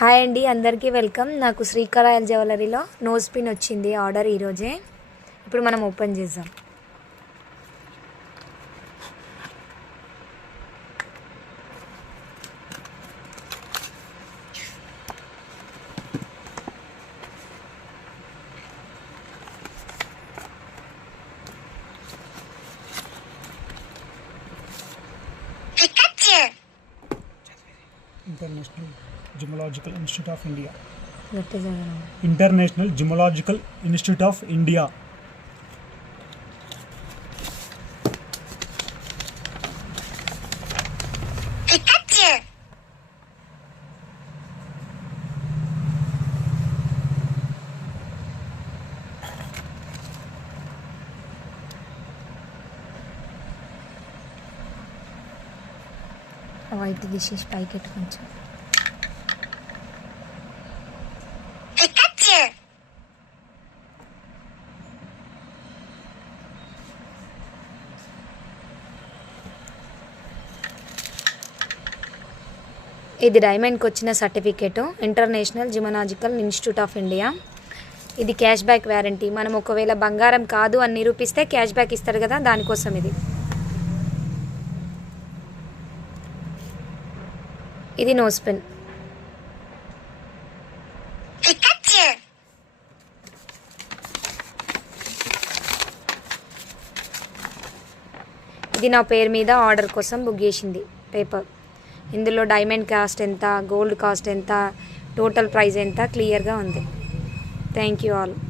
హాయ్ అండి, అందరికీ వెల్కమ్. నాకు శ్రీకళ జ్యువెలరీలో నోస్ పిన్ వచ్చింది ఆర్డర్ ఈరోజే. ఇప్పుడు మనం ఓపెన్ చేద్దాం. International Gemological Institute of India. గట్టి చదవడం. International Gemological Institute of India. White తీసేసి పైకెట్టు కొంచెం. ఇది డైమండ్కి వచ్చిన certificate, International Gemological Institute of India. ఇది క్యాష్ బ్యాక్ వ్యారంటీ. మనం ఒకవేళ బంగారం కాదు అని నిరూపిస్తే క్యాష్ బ్యాక్ ఇస్తారు కదా, దానికోసం ఇది. ఇది నోస్ పిన్. ఇది నా పేరు మీద ఆర్డర్ కోసం బుక్ చేసింది పేపర్. ఇందులో డైమండ్ కాస్ట్ ఎంత, గోల్డ్ కాస్ట్ ఎంత, టోటల్ ప్రైస్ ఎంత క్లియర్గా ఉంది. Thank you all.